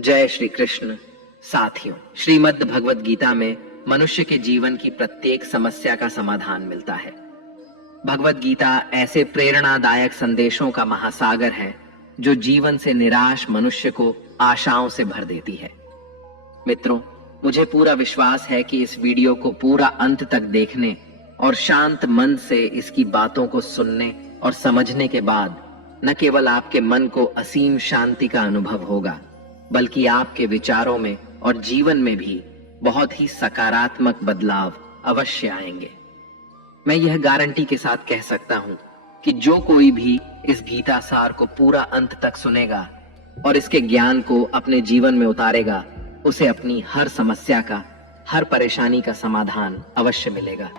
जय श्री कृष्ण। साथियों, श्रीमद् भगवत गीता में मनुष्य के जीवन की प्रत्येक समस्या का समाधान मिलता है। भगवत गीता ऐसे प्रेरणादायक संदेशों का महासागर है जो जीवन से निराश मनुष्य को आशाओं से भर देती है। मित्रों, मुझे पूरा विश्वास है कि इस वीडियो को पूरा अंत तक देखने और शांत मन से इसकी बातों को सुनने और समझने के बाद न केवल आपके मन को असीम शांति का अनुभव होगा, बल्कि आपके विचारों में और जीवन में भी बहुत ही सकारात्मक बदलाव अवश्य आएंगे। मैं यह गारंटी के साथ कह सकता हूं कि जो कोई भी इस गीता सार को पूरा अंत तक सुनेगा और इसके ज्ञान को अपने जीवन में उतारेगा, उसे अपनी हर समस्या का, हर परेशानी का समाधान अवश्य मिलेगा।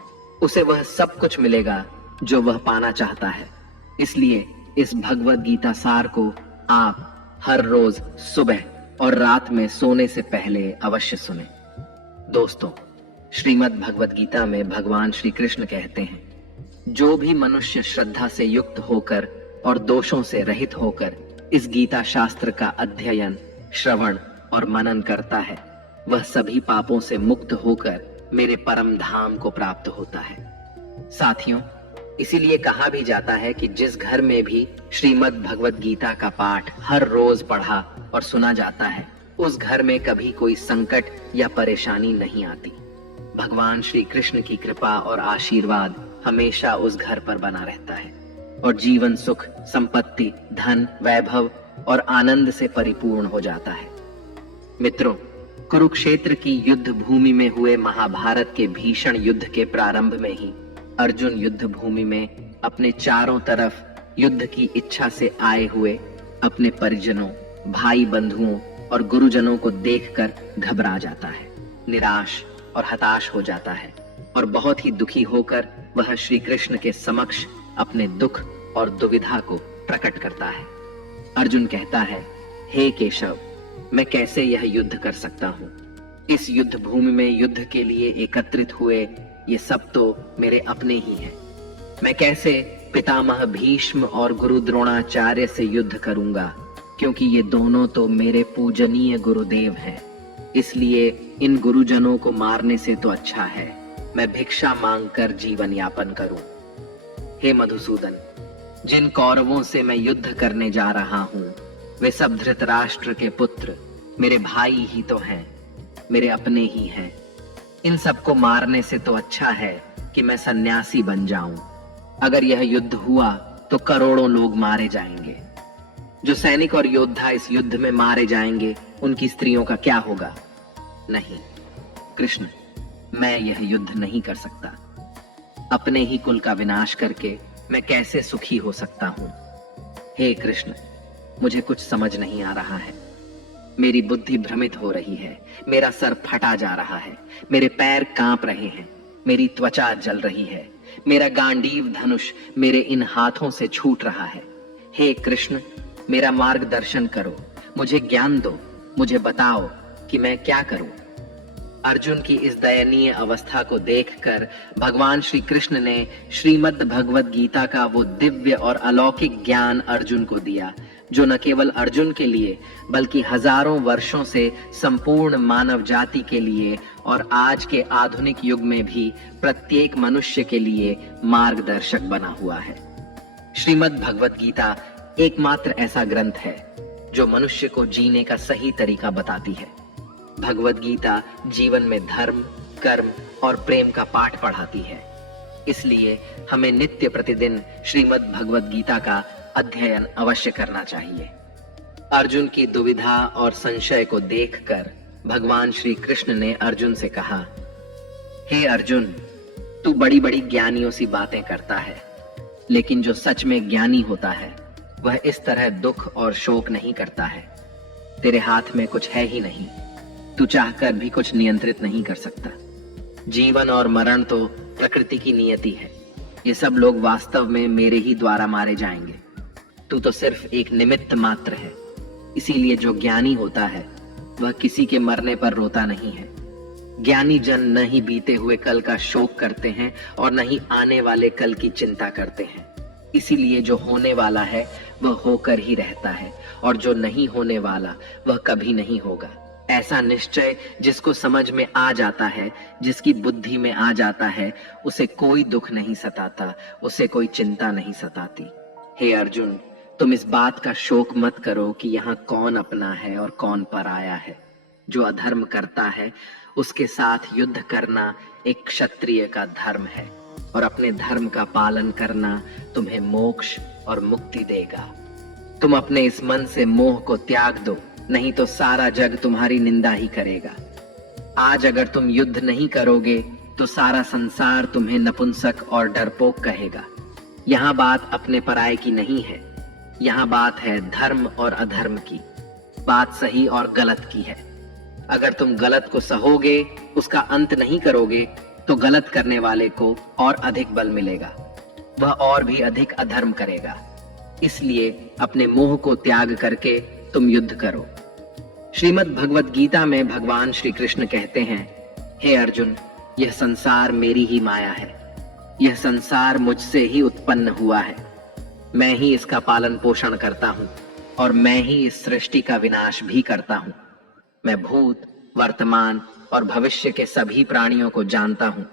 उसे वह सब कुछ मिलेगा जो वह पाना चाहता है। इसलिए इस भगवत गीता सार को आप हर रोज सुबह और रात में सोने से पहले अवश्य सुने। दोस्तों, श्रीमद् भगवत गीता में भगवान श्री कृष्ण कहते हैं, जो भी मनुष्य श्रद्धा से युक्त होकर और दोषों से रहित होकर इस गीता शास्त्र का अध्ययन, श्रवण और मनन करता है, वह सभी पापों से मुक्त होकर मेरे परम धाम को प्राप्त होता है। साथियों, इसीलिए कहा भी जाता है कि जिस घर में भी श्रीमद् भगवत गीता का पाठ हर रोज पढ़ा और सुना जाता है, उस घर में कभी कोई संकट या परेशानी नहीं आती। भगवान श्री कृष्ण की कृपा और आशीर्वाद हमेशा उस घर पर बना रहता है और जीवन सुख, संपत्ति, धन, वैभव और आनंद से परिपूर्ण हो जाता है। मित्रों, कुरुक्षेत्र की युद्ध भूमि में हुए महाभारत के भीषण युद्ध के प्रारंभ में ही अर्जुन युद्ध भूमि में अपने चारों तरफ युद्ध की इच्छा से आए हुए अपने परिजनों, भाई बंधुओं और गुरुजनों को देखकर घबरा जाता है, निराश और हताश हो जाता है और बहुत ही दुखी होकर वह श्री कृष्ण के समक्ष अपने दुख और दुविधा को प्रकट करता है। अर्जुन कहता है, हे केशव, मैं कैसे यह युद्ध कर सकता हूं? इस युद्ध भूमि में युद्ध के लिए एकत्रित हुए ये सब तो मेरे अपने ही हैं। मैं कैसे पितामह भीष्म और गुरु द्रोणाचार्य से युद्ध करूंगा, क्योंकि ये दोनों तो मेरे पूजनीय गुरुदेव हैं। इसलिए इन गुरुजनों को मारने से तो अच्छा है मैं भिक्षा मांगकर जीवन यापन करूं। हे मधुसूदन, जिन कौरवों से मैं युद्ध करने जा रहा हूं, वे सब धृतराष्ट्र के पुत्र मेरे भाई ही तो हैं, मेरे अपने ही हैं। इन सबको मारने से तो अच्छा है कि मैं सन्यासी बन जाऊं। अगर यह युद्ध हुआ तो करोड़ों लोग मारे जाएंगे। जो सैनिक और योद्धा इस युद्ध में मारे जाएंगे, उनकी स्त्रियों का क्या होगा? नहीं कृष्ण, मैं यह युद्ध नहीं कर सकता। अपने ही कुल का विनाश करके मैं कैसे सुखी हो सकता हूं? हे कृष्ण, मुझे कुछ समझ नहीं आ रहा है। मेरी बुद्धि भ्रमित हो रही है, मेरा सर फटा जा रहा है, मेरे पैर कांप रहे हैं, मेरी त्वचा जल रही है, मेरा गांडीव धनुष मेरे इन हाथों से छूट रहा है। हे कृष्ण, मेरा मार्गदर्शन करो, मुझे ज्ञान दो, मुझे बताओ कि मैं क्या करूं। अर्जुन की इस दयनीय अवस्था को देखकर भगवान श्री कृष्ण ने श्रीमद् भगवत गीता का वो दिव्य और अलौकिक ज्ञान अर्जुन को दिया, जो न केवल अर्जुन के लिए बल्कि हजारों वर्षों से संपूर्ण मानव जाति के लिए और आज के आधुनिक युग में भी प्रत्येक मनुष्य के लिए मार्गदर्शक बना हुआ है। श्रीमद् भगवत गीता एकमात्र ऐसा ग्रंथ है जो मनुष्य को जीने का सही तरीका बताती है। भगवत गीता जीवन में धर्म, कर्म और प्रेम का पाठ पढ़ाती है। इसलिए हमें नित्य प्रतिदिन श्रीमद् भगवत गीता का अध्ययन अवश्य करना चाहिए। अर्जुन की दुविधा और संशय को देखकर भगवान श्री कृष्ण ने अर्जुन से कहा, हे अर्जुन, तू बड़ी बड़ी ज्ञानियों सी बातें करता है, लेकिन जो सच में ज्ञानी होता है वह इस तरह दुख और शोक नहीं करता है। तेरे हाथ में कुछ है ही नहीं, तू चाहकर भी कुछ नियंत्रित नहीं कर सकता। जीवन और मरण तो प्रकृति की नियति है। ये सब लोग वास्तव में मेरे ही द्वारा मारे जाएंगे। तू तो सिर्फ एक निमित्त मात्र है। इसीलिए जो ज्ञानी होता है वह किसी के मरने पर रोता नहीं है। ज्ञानी जन न ही बीते हुए कल का शोक करते हैं और न ही आने वाले कल की चिंता करते हैं। इसीलिए जो होने वाला है वह होकर ही रहता है, और जो नहीं होने वाला वह कभी नहीं होगा। ऐसा निश्चय जिसको समझ में आ जाता है, जिसकी बुद्धि में आ जाता है, उसे कोई दुख नहीं सताता, उसे कोई चिंता नहीं सताती। हे अर्जुन, तुम इस बात का शोक मत करो कि यहाँ कौन अपना है और कौन पराया है। जो अधर्म करता है उसके साथ युद्ध करना एक क्षत्रिय का धर्म है, और अपने धर्म का पालन करना तुम्हें मोक्ष और मुक्ति देगा। तुम अपने इस मन से मोह को त्याग दो, नहीं तो सारा जग तुम्हारी निंदा ही करेगा। आज अगर तुम युद्ध नहीं करोगे तो सारा संसार तुम्हें नपुंसक और डरपोक कहेगा। यहाँ बात अपने पराये की नहीं है, यहाँ बात है धर्म और अधर्म की, बात सही और गलत की है। अगर तुम गलत को सहोगे, उसका अंत नहीं करोगे, तो गलत करने वाले को और अधिक बल मिलेगा, वह और भी अधिक अधर्म करेगा। इसलिए अपने मोह को त्याग करके तुम युद्ध करो। श्रीमद् भगवत गीता में भगवान श्री कृष्ण कहते हैं, हे अर्जुन, यह संसार मेरी ही माया है, यह संसार मुझसे ही उत्पन्न हुआ है। मैं ही इसका पालन पोषण करता हूँ और मैं ही इस सृष्टि का विनाश भी करता हूँ। मैं भूत, वर्तमान और भविष्य के सभी प्राणियों को जानता हूँ,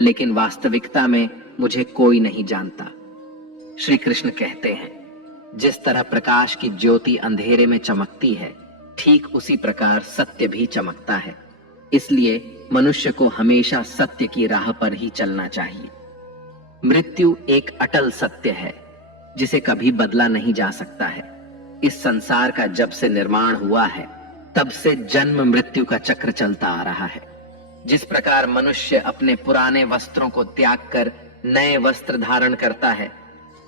लेकिन वास्तविकता में मुझे कोई नहीं जानता। श्री कृष्ण कहते हैं, जिस तरह प्रकाश की ज्योति अंधेरे में चमकती है, ठीक उसी प्रकार सत्य भी चमकता है। इसलिए मनुष्य को हमेशा सत्य की राह पर ही चलना चाहिए। मृत्यु एक अटल सत्य है जिसे कभी बदला नहीं जा सकता है। इस संसार का जब से निर्माण हुआ है, तब से जन्म मृत्यु का चक्र चलता आ रहा है। जिस प्रकार मनुष्य अपने पुराने वस्त्रों को त्याग कर नए वस्त्र धारण करता है,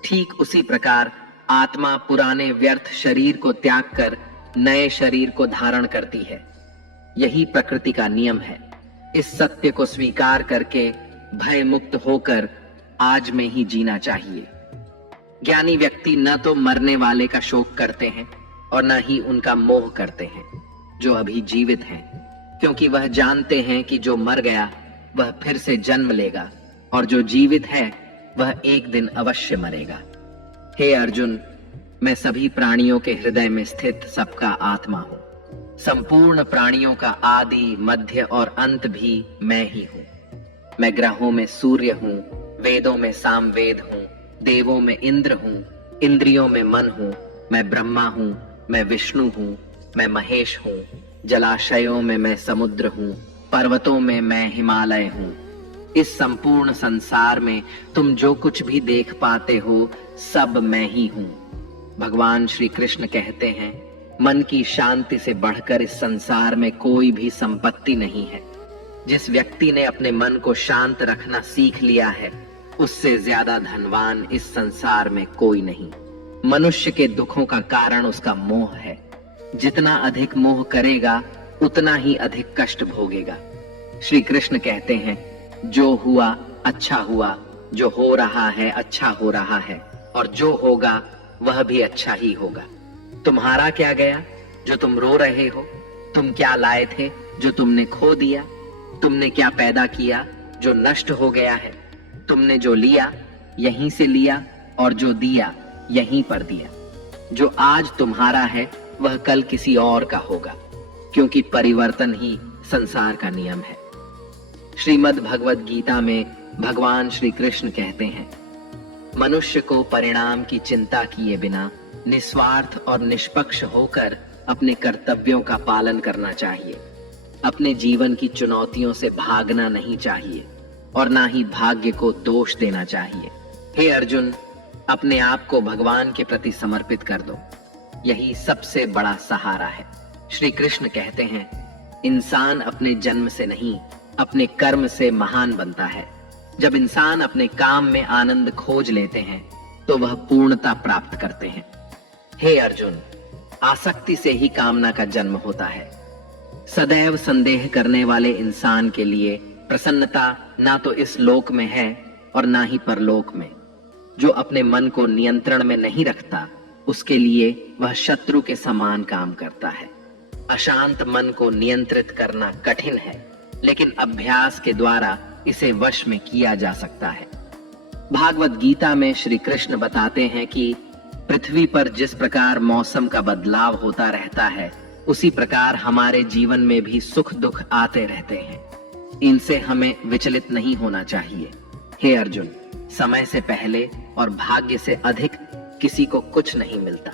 ठीक उसी प्रकार आत्मा पुराने व्यर्थ शरीर को त्याग कर नए शरीर को धारण करती है। यही प्रकृति का नियम है। इस सत्य को स्वीकार करके भय मुक्त होकर आज में ही जीना चाहिए। ज्ञानी व्यक्ति न तो मरने वाले का शोक करते हैं और न ही उनका मोह करते हैं जो अभी जीवित हैं, क्योंकि वह जानते हैं कि जो मर गया वह फिर से जन्म लेगा, और जो जीवित है वह एक दिन अवश्य मरेगा। हे अर्जुन, मैं सभी प्राणियों के हृदय में स्थित सबका आत्मा हूँ। संपूर्ण प्राणियों का आदि, मध्य और अंत भी मैं ही हूँ। मैं ग्रहों में सूर्य हूँ, वेदों में सामवेद हूँ, देवों में इंद्र हूँ, इंद्रियों में मन हूँ, मैं ब्रह्मा हूँ, मैं विष्णु हूँ, मैं महेश हूँ, जलाशयों में मैं समुद्र हूँ, पर्वतों में मैं हिमालय हूँ। इस संपूर्ण संसार में तुम जो कुछ भी देख पाते हो, सब मैं ही हूँ। भगवान श्री कृष्ण कहते हैं, मन की शांति से बढ़कर इस संसार में कोई भी संपत्ति नहीं है। जिस व्यक्ति ने अपने मन को शांत रखना सीख लिया है, उससे ज्यादा धनवान इस संसार में कोई नहीं। मनुष्य के दुखों का कारण उसका मोह है। जितना अधिक मोह करेगा, उतना ही अधिक कष्ट भोगेगा। श्री कृष्ण कहते हैं, जो हुआ अच्छा हुआ, जो हो रहा है अच्छा हो रहा है, और जो होगा वह भी अच्छा ही होगा। तुम्हारा क्या गया जो तुम रो रहे हो? तुम क्या लाए थे जो तुमने खो दिया? तुमने क्या पैदा किया जो नष्ट हो गया है? तुमने जो लिया यहीं से लिया, और जो दिया यहीं पर दिया। जो आज तुम्हारा है वह कल किसी और का होगा, क्योंकि परिवर्तन ही संसार का नियम है। श्रीमद् भगवत गीता में भगवान श्री कृष्ण कहते हैं, मनुष्य को परिणाम की चिंता किए बिना निस्वार्थ और निष्पक्ष होकर अपने कर्तव्यों का पालन करना चाहिए। अपने जीवन की चुनौतियों से भागना नहीं चाहिए और ना ही भाग्य को दोष देना चाहिए। हे अर्जुन, अपने आप को भगवान के प्रति समर्पित कर दो, यही सबसे बड़ा सहारा है। श्री कृष्ण कहते हैं, इंसान अपने जन्म से नहीं, अपने कर्म से महान बनता है। जब इंसान अपने काम में आनंद खोज लेते हैं तो वह पूर्णता प्राप्त करते हैं। हे अर्जुन, आसक्ति से ही कामना का जन्म होता है। सदैव संदेह करने वाले इंसान के लिए प्रसन्नता ना तो इस लोक में है और ना ही परलोक में। जो अपने मन को नियंत्रण में नहीं रखता, उसके लिए वह शत्रु के समान काम करता है। अशांत मन को नियंत्रित करना कठिन है, लेकिन अभ्यास के द्वारा इसे वश में किया जा सकता है। भागवत गीता में श्री कृष्ण बताते हैं कि पृथ्वी पर जिस प्रकार मौसम का बदलाव होता रहता है, उसी प्रकार हमारे जीवन में भी सुख दुख आते रहते हैं। इनसे हमें विचलित नहीं होना चाहिए। हे अर्जुन, समय से पहले और भाग्य से अधिक किसी को कुछ नहीं मिलता।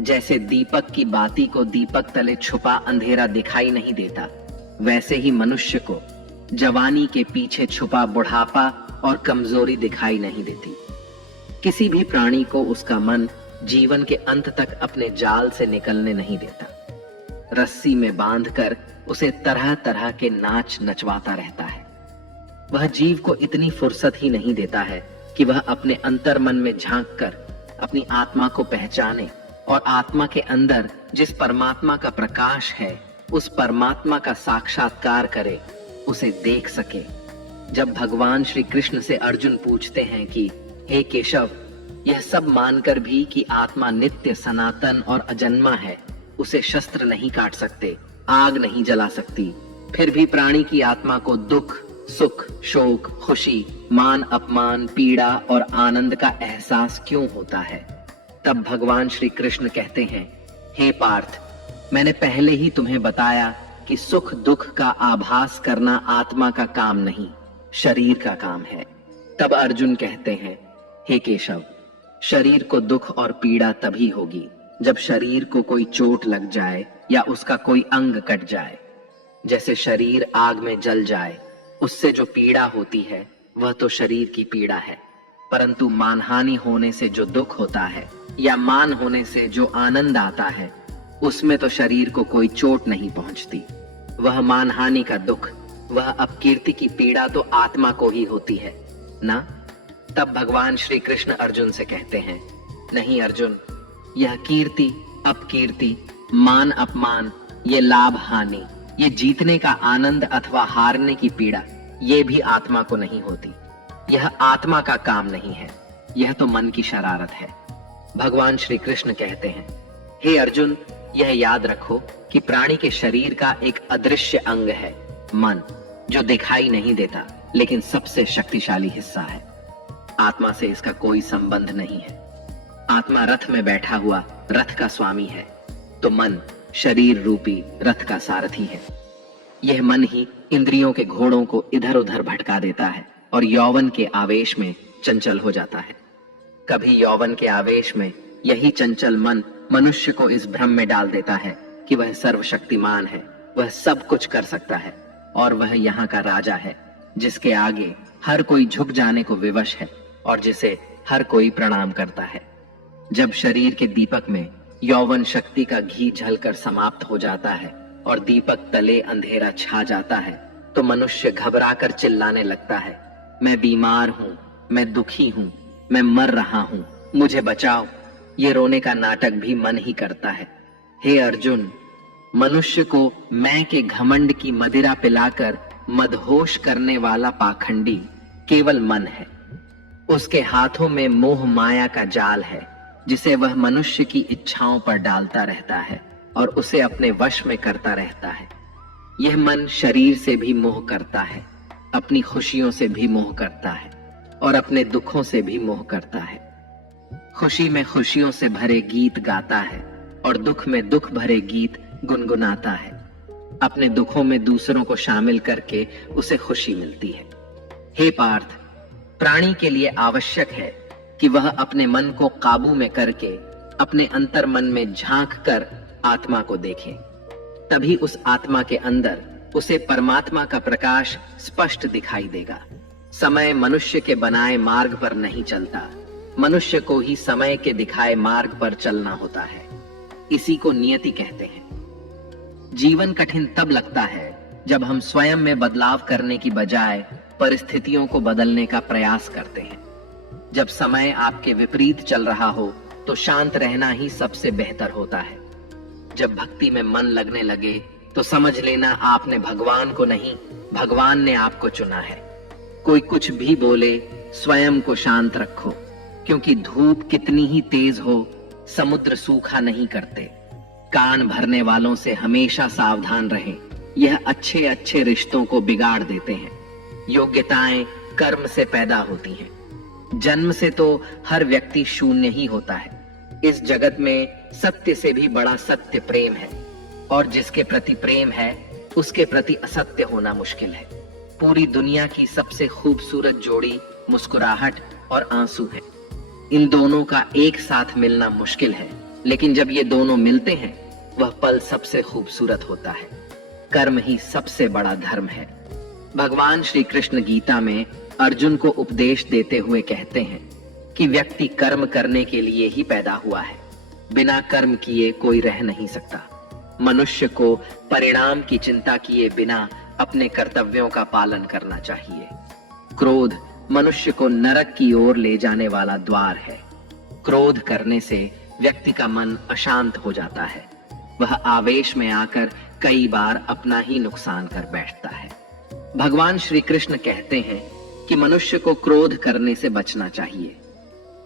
जैसे दीपक की बाती को दीपक तले छुपा अंधेरा दिखाई नहीं देता, वैसे ही मनुष्य को जवानी के पीछे छुपा बुढ़ापा और कमजोरी दिखाई नहीं देती। किसी भी प्राणी को उसका मन जीवन के अंत तक अपने जाल से निकलने नहीं देता। रस्सी में बांधकर उसे तरह तरह के नाच नचवाता रहता है। वह जीव को इतनी फुर्सत ही नहीं देता है कि वह अपने अंतर मन में झांक कर अपनी आत्मा को पहचाने और आत्मा के अंदर जिस परमात्मा का प्रकाश है, उस परमात्मा का साक्षात्कार करे, उसे देख सके। जब भगवान श्री कृष्ण से अर्जुन पूछते हैं कि हे केशव, यह सब मानकर भी कि आत्मा नित्य सनातन और अजन्मा है, उसे शस्त्र नहीं काट सकते, आग नहीं जला सकती, फिर भी प्राणी की आत्मा को दुख सुख शोक खुशी मान अपमान पीड़ा और आनंद का एहसास क्यों होता है? तब भगवान श्री कृष्ण कहते हैं, हे पार्थ, मैंने पहले ही तुम्हें बताया कि सुख दुख का आभास करना आत्मा का काम नहीं, शरीर का काम है। तब अर्जुन कहते हैं, हे केशव, शरीर को दुख और पीड़ा तभी होगी जब शरीर को कोई चोट लग जाए या उसका कोई अंग कट जाए। जैसे शरीर आग में जल जाए, उससे जो पीड़ा होती है वह तो शरीर की पीड़ा है, परंतु मानहानि होने से जो दुख होता है या मान होने से जो आनंद आता है, उसमें तो शरीर को कोई चोट नहीं पहुंचती। वह मानहानि का दुख, वह अपकीर्ति की पीड़ा तो आत्मा को ही होती है ना? तब भगवान श्री कृष्ण अर्जुन से कहते हैं, नहीं अर्जुन, यह कीर्ति अपकीर्ति मान अपमान, ये लाभ हानि, ये जीतने का आनंद अथवा हारने की पीड़ा, ये भी आत्मा को नहीं होती। यह आत्मा का काम नहीं है, यह तो मन की शरारत है। भगवान श्री कृष्ण कहते हैं, हे अर्जुन, यह याद रखो कि प्राणी के शरीर का एक अदृश्य अंग है मन, जो दिखाई नहीं देता लेकिन सबसे शक्तिशाली हिस्सा है। आत्मा से इसका कोई संबंध नहीं है। आत्मा रथ में बैठा हुआ रथ का स्वामी है, तो मन शरीर रूपी रथ का सारथी है। यह मन ही इंद्रियों के घोड़ों को इधर उधर भटका देता है और यौवन के आवेश में चंचल हो जाता है। कभी यौवन के आवेश में यही चंचल मन मनुष्य को इस भ्रम में डाल देता है कि वह सर्वशक्तिमान है, वह सब कुछ कर सकता है और वह यहाँ का राजा है, जिसके आगे हर कोई झुक जाने को विवश है और जिसे हर कोई प्रणाम करता है। जब शरीर के दीपक में यौवन शक्ति का घी झलकर समाप्त हो जाता है और दीपक तले अंधेरा छा जाता है, तो मनुष्य घबराकर चिल्लाने लगता है, मैं बीमार हूं, मैं दुखी हूं, मैं मर रहा हूं, मुझे बचाओ। ये रोने का नाटक भी मन ही करता है। हे अर्जुन, मनुष्य को मैं के घमंड की मदिरा पिलाकर मदहोश करने वाला पाखंडी केवल मन है। उसके हाथों में मोह माया का जाल है, जिसे वह मनुष्य की इच्छाओं पर डालता रहता है और उसे अपने वश में करता रहता है। यह मन शरीर से भी मोह करता है, अपनी खुशियों से भी मोह करता है और अपने दुखों से भी मोह करता है। खुशी में खुशियों से भरे गीत गाता है और दुख में दुख भरे गीत गुनगुनाता है। अपने दुखों में दूसरों को शामिल करके उसे खुशी मिलती है। हे पार्थ, प्राणी के लिए आवश्यक है कि वह अपने मन को काबू में करके अपने अंतर मन में झांक कर आत्मा को देखे। तभी उस आत्मा के अंदर उसे परमात्मा का प्रकाश स्पष्ट दिखाई देगा। समय मनुष्य के बनाए मार्ग पर नहीं चलता, मनुष्य को ही समय के दिखाए मार्ग पर चलना होता है। इसी को नियति कहते हैं। जीवन कठिन तब लगता है जब हम स्वयं में बदलाव करने की बजाय परिस्थितियों को बदलने का प्रयास करते हैं। जब समय आपके विपरीत चल रहा हो तो शांत रहना ही सबसे बेहतर होता है। जब भक्ति में मन लगने लगे तो समझ लेना आपने भगवान को नहीं, भगवान ने आपको चुना है। कोई कुछ भी बोले, स्वयं को शांत रखो, क्योंकि धूप कितनी ही तेज हो, समुद्र सूखा नहीं करते। कान भरने वालों से हमेशा सावधान रहें, यह अच्छे अच्छे रिश्तों को बिगाड़ देते हैं। योग्यताएं कर्म से पैदा होती हैं। जन्म से तो हर व्यक्ति शून्य ही होता है, इस जगत में सत्य से भी बड़ा सत्य प्रेम है, और जिसके प्रति प्रेम है उसके प्रति असत्य होना मुश्किल है। पूरी दुनिया की सबसे खूबसूरत जोड़ी मुस्कुराहट और आंसू है। इन दोनों का एक साथ मिलना मुश्किल है, लेकिन जब ये दोनों मिलते हैं वह पल सबसे खूबसूरत होता है। कर्म ही सबसे बड़ा धर्म है। भगवान श्री कृष्ण गीता में अर्जुन को उपदेश देते हुए कहते हैं कि व्यक्ति कर्म करने के लिए ही पैदा हुआ है, बिना कर्म किए कोई रह नहीं सकता। मनुष्य को परिणाम की चिंता किए बिना अपने कर्तव्यों का पालन करना चाहिए। क्रोध मनुष्य को नरक की ओर ले जाने वाला द्वार है। क्रोध करने से व्यक्ति का मन अशांत हो जाता है। वह आवेश में आकर कई बार अपना ही नुकसान कर बैठता है। भगवान श्री कृष्ण कहते हैं कि मनुष्य को क्रोध करने से बचना चाहिए।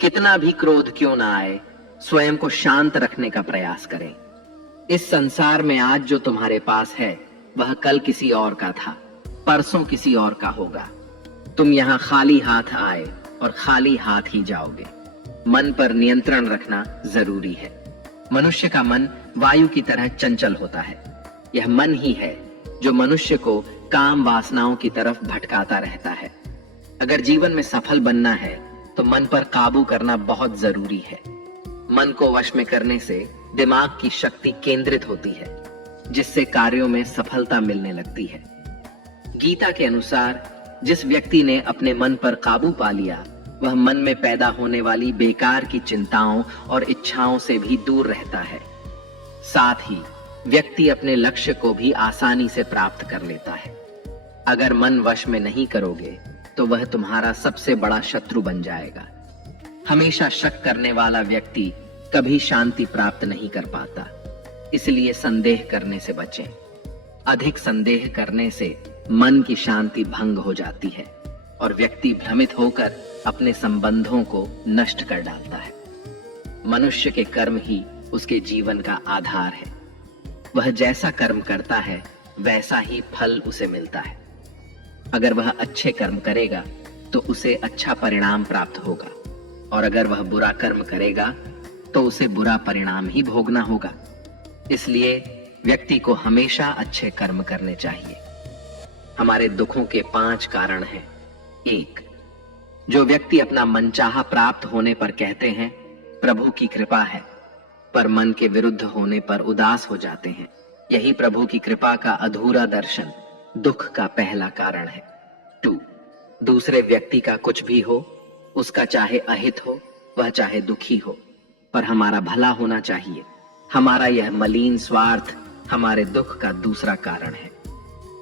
कितना भी क्रोध क्यों ना आए, स्वयं को शांत रखने का प्रयास करें। इस संसार में आज जो तुम्हारे पास है वह कल किसी और का था, परसों किसी और का होगा। तुम यहाँ खाली हाथ आए और खाली हाथ ही जाओगे। मन पर नियंत्रण रखना जरूरी है। मनुष्य का मन वायु की तरह चंचल होता है। यह मन ही है जो मनुष्य को काम वासनाओं की तरफ भटकाता रहता है। अगर जीवन में सफल बनना है तो मन पर काबू करना बहुत जरूरी है। मन को वश में करने से दिमाग की शक्ति केंद्रित होती है, जिससे कार्यों में सफलता मिलने लगती है। गीता के अनुसार जिस व्यक्ति ने अपने मन पर काबू पा लिया वह मन में पैदा होने वाली बेकार की चिंताओं और इच्छाओं से भी दूर रहता है। साथ ही व्यक्ति अपने लक्ष्य को भी आसानी से प्राप्त कर लेता है। अगर मन वश में नहीं करोगे तो वह तुम्हारा सबसे बड़ा शत्रु बन जाएगा। हमेशा शक करने वाला व्यक्ति कभी शांति प्राप्त नहीं कर पाता। इसलिए संदेह करने से बचें। अधिक संदेह करने से मन की शांति भंग हो जाती है और व्यक्ति भ्रमित होकर अपने संबंधों को नष्ट कर डालता है। मनुष्य के कर्म ही उसके जीवन का आधार है। वह जैसा कर्म करता है वैसा ही फल उसे मिलता है। अगर वह अच्छे कर्म करेगा तो उसे अच्छा परिणाम प्राप्त होगा, और अगर वह बुरा कर्म करेगा तो उसे बुरा परिणाम ही भोगना होगा। इसलिए व्यक्ति को हमेशा अच्छे कर्म करने चाहिए। हमारे दुखों के 5 कारण हैं। 1. जो व्यक्ति अपना मनचाहा प्राप्त होने पर कहते हैं प्रभु की कृपा है, पर मन के विरुद्ध होने पर उदास हो जाते हैं, यही प्रभु की कृपा का अधूरा दर्शन दुख का पहला कारण है। 2. दूसरे व्यक्ति का कुछ भी हो, उसका चाहे अहित हो वह चाहे दुखी हो, पर हमारा भला होना चाहिए। हमारा यह मलिन स्वार्थ हमारे दुख का दूसरा कारण है।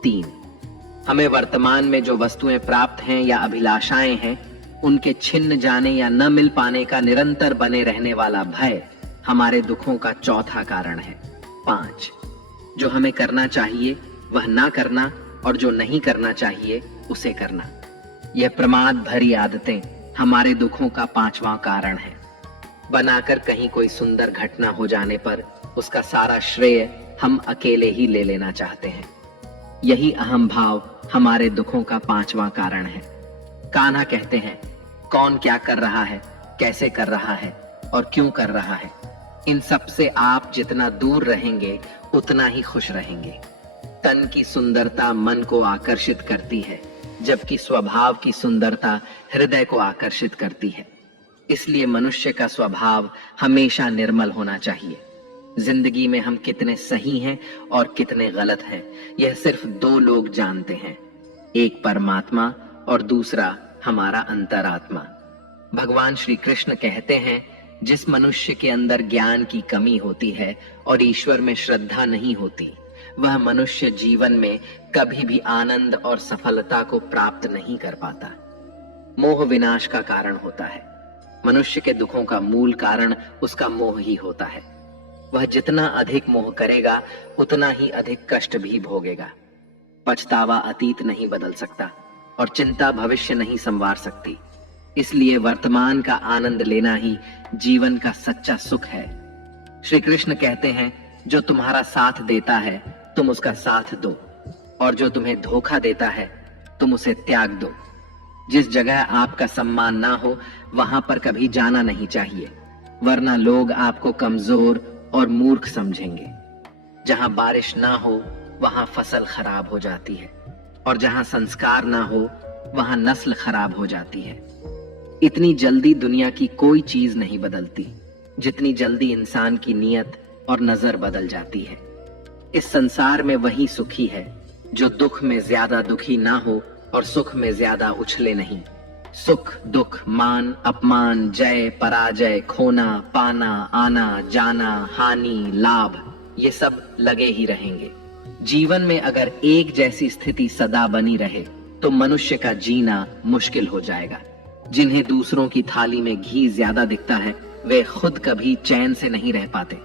3. हमें वर्तमान में जो वस्तुएं प्राप्त हैं या अभिलाषाएं हैं उनके छिन्न जाने या न मिल पाने का निरंतर बने रहने वाला भय हमारे दुखों का चौथा कारण है। 5. जो हमें करना चाहिए वह ना करना और जो नहीं करना चाहिए उसे करना, यह प्रमाद भरी आदतें हमारे दुखों का 5वां कारण है। बनाकर कहीं कोई सुंदर घटना हो जाने पर उसका सारा श्रेय हम अकेले ही ले लेना चाहते हैं। यही अहम भाव हमारे दुखों का 5वां कारण है। कान्हा कहते हैं कौन क्या कर रहा है, कैसे कर रहा है और क्यों कर रहा है, इन सब से आप जितना दूर रहेंगे उतना ही खुश रहेंगे। तन की सुंदरता मन को आकर्षित करती है, जबकि स्वभाव की सुंदरता हृदय को आकर्षित करती है। इसलिए मनुष्य का स्वभाव हमेशा निर्मल होना चाहिए। जिंदगी में हम कितने सही हैं और कितने गलत हैं यह सिर्फ 2 लोग जानते हैं, एक परमात्मा और दूसरा हमारा अंतरात्मा। भगवान श्री कृष्ण कहते हैं जिस मनुष्य के अंदर ज्ञान की कमी होती है और ईश्वर में श्रद्धा नहीं होती वह मनुष्य जीवन में कभी भी आनंद और सफलता को प्राप्त नहीं कर पाता। मोह विनाश का कारण होता है। मनुष्य के दुखों का मूल कारण उसका मोह ही होता है। वह जितना अधिक मोह करेगा उतना ही अधिक कष्ट भी भोगेगा। पछतावा अतीत नहीं बदल सकता और चिंता भविष्य नहीं संवार सकती। इसलिए वर्तमान का आनंद लेना ही जीवन का सच्चा सुख है। श्री कृष्ण कहते हैं जो तुम्हारा साथ देता है तुम उसका साथ दो, और जो तुम्हें धोखा देता है तुम उसे त्याग दो। जिस जगह आपका सम्मान ना हो वहां पर कभी जाना नहीं चाहिए। वरना लोग आपको कमजोर और मूर्ख समझेंगे। जहां बारिश ना हो वहां फसल खराब हो जाती है, और जहां संस्कार ना हो वहां नस्ल खराब हो जाती है। इतनी जल्दी दुनिया की कोई चीज नहीं बदलती जितनी जल्दी इंसान की नीयत और नजर बदल जाती है। इस संसार में वही सुखी है जो दुख में ज्यादा दुखी ना हो और सुख में ज्यादा उछले नहीं। सुख दुख, मान अपमान, जय पराजय, खोना पाना, आना जाना, हानि लाभ, ये सब लगे ही रहेंगे। जीवन में अगर एक जैसी स्थिति सदा बनी रहे तो मनुष्य का जीना मुश्किल हो जाएगा। जिन्हें दूसरों की थाली में घी ज्यादा दिखता है वे खुद कभी चैन से नहीं रह पाते।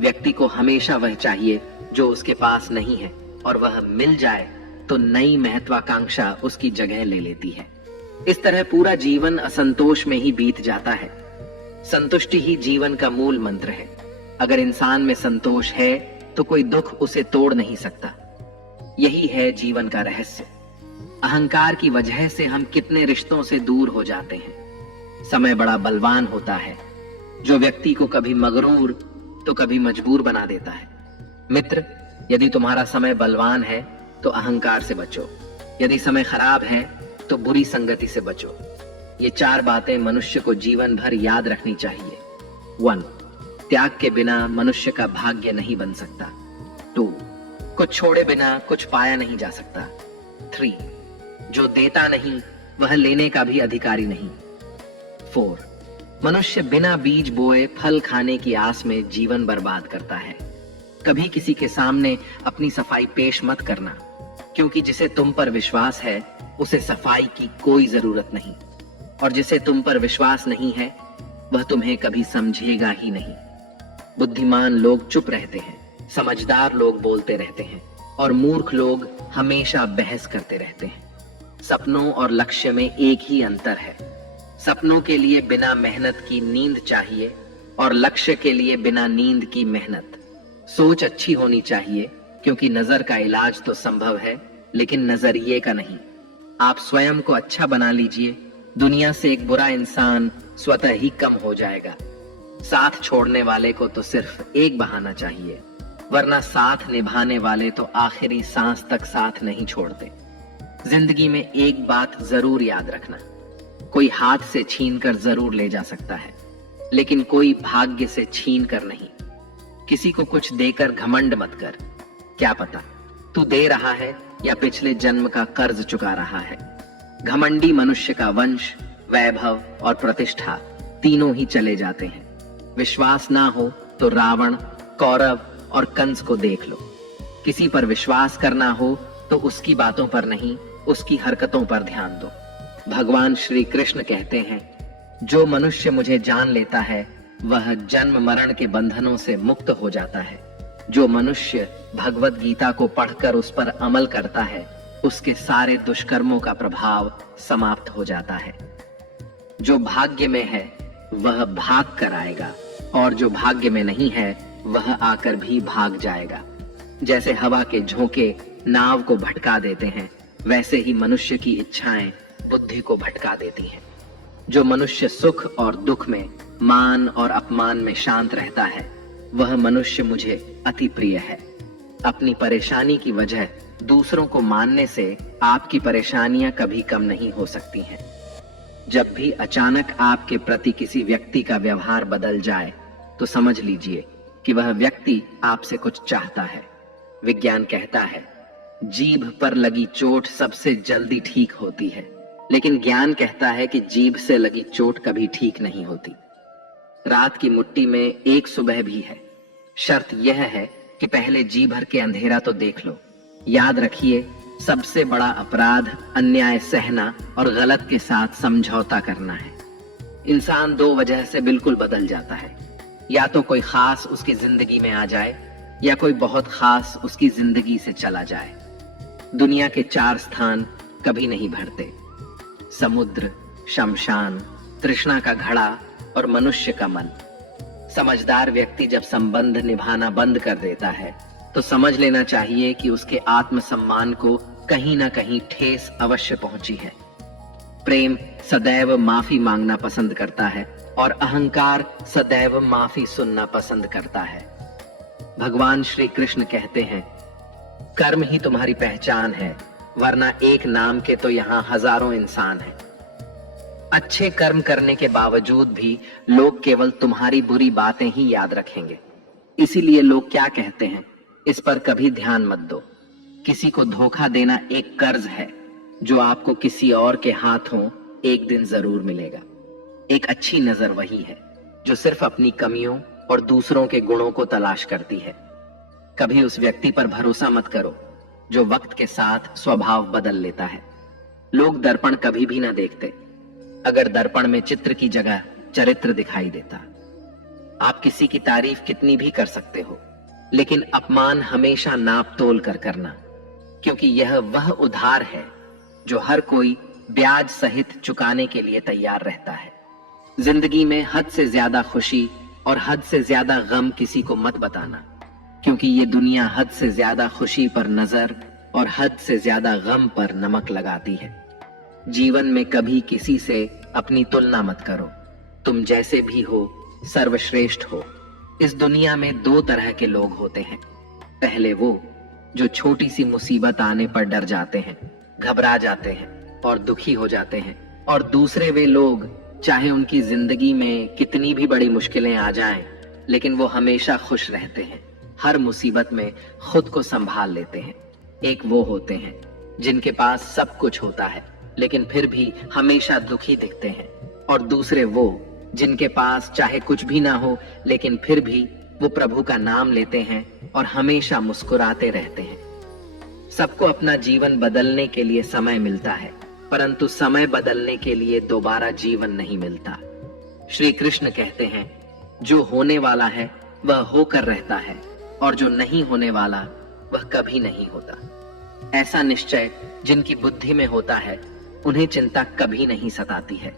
व्यक्ति को हमेशा वह चाहिए जो उसके पास नहीं है, और वह मिल जाए तो नई महत्वाकांक्षा उसकी जगह ले लेती है। इस तरह पूरा जीवन असंतोष में ही बीत जाता है। संतुष्टि ही जीवन का मूल मंत्र है। अगर इंसान में संतोष है तो कोई दुख उसे तोड़ नहीं सकता। यही है जीवन का रहस्य। अहंकार की वजह से हम कितने रिश्तों से दूर हो जाते हैं। समय बड़ा बलवान होता है जो व्यक्ति को कभी मगरूर तो कभी मजबूर बना देता है। मित्र, यदि तुम्हारा समय बलवान है तो अहंकार से बचो, यदि समय खराब है तो बुरी संगति से बचो। ये 4 बातें मनुष्य को जीवन भर याद रखनी चाहिए। 1. त्याग के बिना मनुष्य का भाग्य नहीं बन सकता। 2. कुछ छोड़े बिना कुछ पाया नहीं जा सकता। 3. जो देता नहीं वह लेने का भी अधिकारी नहीं। 4. मनुष्य बिना बीज बोए फल खाने की आस में जीवन बर्बाद करता है। कभी किसी के सामने अपनी सफाई पेश मत करना, क्योंकि जिसे तुम पर विश्वास है उसे सफाई की कोई जरूरत नहीं, और जिसे तुम पर विश्वास नहीं है वह तुम्हें कभी समझेगा ही नहीं। बुद्धिमान लोग चुप रहते हैं, समझदार लोग बोलते रहते हैं, और मूर्ख लोग हमेशा बहस करते रहते हैं। सपनों और लक्ष्य में एक ही अंतर है। सपनों के लिए बिना मेहनत की नींद चाहिए, और लक्ष्य के लिए बिना नींद की मेहनत। सोच अच्छी होनी चाहिए, क्योंकि नजर का इलाज तो संभव है लेकिन नजरिए का नहीं। आप स्वयं को अच्छा बना लीजिए, दुनिया से एक बुरा इंसान स्वतः ही कम हो जाएगा। साथ छोड़ने वाले को तो सिर्फ एक बहाना चाहिए, वरना साथ निभाने वाले तो आखिरी सांस तक साथ नहीं छोड़ते। जिंदगी में एक बात जरूर याद रखना, कोई हाथ से छीन कर जरूर ले जा सकता है, लेकिन कोई भाग्य से छीन कर नहीं। किसी को कुछ देकर घमंड मत कर। क्या पता तू दे रहा है या पिछले जन्म का कर्ज चुका रहा है। घमंडी मनुष्य का वंश, वैभव और प्रतिष्ठा तीनों ही चले जाते हैं। विश्वास ना हो तो रावण, कौरव और कंस को देख लो। किसी पर विश्वास करना हो तो उसकी बातों पर नहीं, उसकी हरकतों पर ध्यान दो। भगवान श्री कृष्ण कहते हैं, जो मनुष्य मुझे जान लेता है वह जन्म मरण के बंधनों से मुक्त हो जाता है। जो मनुष्य भगवत गीता को पढ़कर उस पर अमल करता है उसके सारे दुष्कर्मों का प्रभाव समाप्त हो जाता है। जो भाग्य में है वह भाग कर आएगा, और जो भाग्य में नहीं है वह आकर भी भाग जाएगा। जैसे हवा के झोंके नाव को भटका देते हैं, वैसे ही मनुष्य की इच्छाएं बुद्धि को भटका देती हैं। जो मनुष्य सुख और दुख में, मान और अपमान में शांत रहता है वह मनुष्य मुझे अति प्रिय है। अपनी परेशानी की वजह दूसरों को मानने से आपकी परेशानियां कभी कम नहीं हो सकती हैं। जब भी अचानक आपके प्रति किसी व्यक्ति का व्यवहार बदल जाए तो समझ लीजिए कि वह व्यक्ति आपसे कुछ चाहता है। विज्ञान कहता है, जीभ पर लगी चोट सबसे जल्दी ठीक होती है, लेकिन ज्ञान कहता है कि जीभ से लगी चोट कभी ठीक नहीं होती। रात की मुट्ठी में एक सुबह भी है। शर्त यह है कि पहले जी भर के अंधेरा तो देख लो। याद रखिए, सबसे बड़ा अपराध अन्याय सहना और गलत के साथ समझौता करना है। इंसान 2 वजह से बिल्कुल बदल जाता है, या तो कोई खास उसकी जिंदगी में आ जाए या कोई बहुत खास उसकी जिंदगी से चला जाए। दुनिया के 4 स्थान कभी नहीं भरते, समुद्र, शमशान, तृष्णा का घड़ा और मनुष्य का मन। समझदार व्यक्ति जब संबंध निभाना बंद कर देता है तो समझ लेना चाहिए कि उसके आत्मसम्मान को कहीं ना कहीं ठेस अवश्य पहुंची है। प्रेम सदैव माफी मांगना पसंद करता है, और अहंकार सदैव माफी सुनना पसंद करता है। भगवान श्री कृष्ण कहते हैं, कर्म ही तुम्हारी पहचान है, वरना एक नाम के तो यहाँ हजारों इंसान हैं। अच्छे कर्म करने के बावजूद भी लोग केवल तुम्हारी बुरी बातें ही याद रखेंगे। इसीलिए लोग क्या कहते हैं, इस पर कभी ध्यान मत दो। किसी को धोखा देना एक कर्ज है जो आपको किसी और के हाथों एक दिन जरूर मिलेगा। एक अच्छी नजर वही है जो सिर्फ अपनी कमियों और दूसरों के गुणों को तलाश करती है। कभी उस व्यक्ति पर भरोसा मत करो जो वक्त के साथ स्वभाव बदल लेता है। लोग दर्पण कभी भी ना देखते, अगर दर्पण में चित्र की जगह चरित्र दिखाई देता। आप किसी की तारीफ कितनी भी कर सकते हो, लेकिन अपमान हमेशा नाप तोल कर करना, क्योंकि यह वह उधार है जो हर कोई ब्याज सहित चुकाने के लिए तैयार रहता है। जिंदगी में हद से ज्यादा खुशी और हद से ज्यादा गम किसी को मत बताना, क्योंकि ये दुनिया हद से ज्यादा खुशी पर नजर और हद से ज्यादा गम पर नमक लगाती है। जीवन में कभी किसी से अपनी तुलना मत करो। तुम जैसे भी हो सर्वश्रेष्ठ हो। इस दुनिया में दो तरह के लोग होते हैं। पहले वो जो छोटी सी मुसीबत आने पर डर जाते हैं, घबरा जाते हैं और दुखी हो जाते हैं, और दूसरे वे लोग चाहे उनकी जिंदगी में कितनी भी बड़ी मुश्किलें आ जाएं, लेकिन वो हमेशा खुश रहते हैं, हर मुसीबत में खुद को संभाल लेते हैं। एक वो होते हैं जिनके पास सब कुछ होता है लेकिन फिर भी हमेशा दुखी दिखते हैं, और दूसरे वो जिनके पास चाहे कुछ भी ना हो लेकिन फिर भी वो प्रभु का नाम लेते हैं और हमेशा मुस्कुराते रहते हैं। सबको अपना जीवन बदलने के लिए समय मिलता है, परंतु समय बदलने के लिए दोबारा जीवन नहीं मिलता। श्री कृष्ण कहते हैं, जो होने वाला है वह होकर रहता है और जो नहीं होने वाला वह कभी नहीं होता। ऐसा निश्चय जिनकी बुद्धि में होता है उन्हें चिंता कभी नहीं सताती है।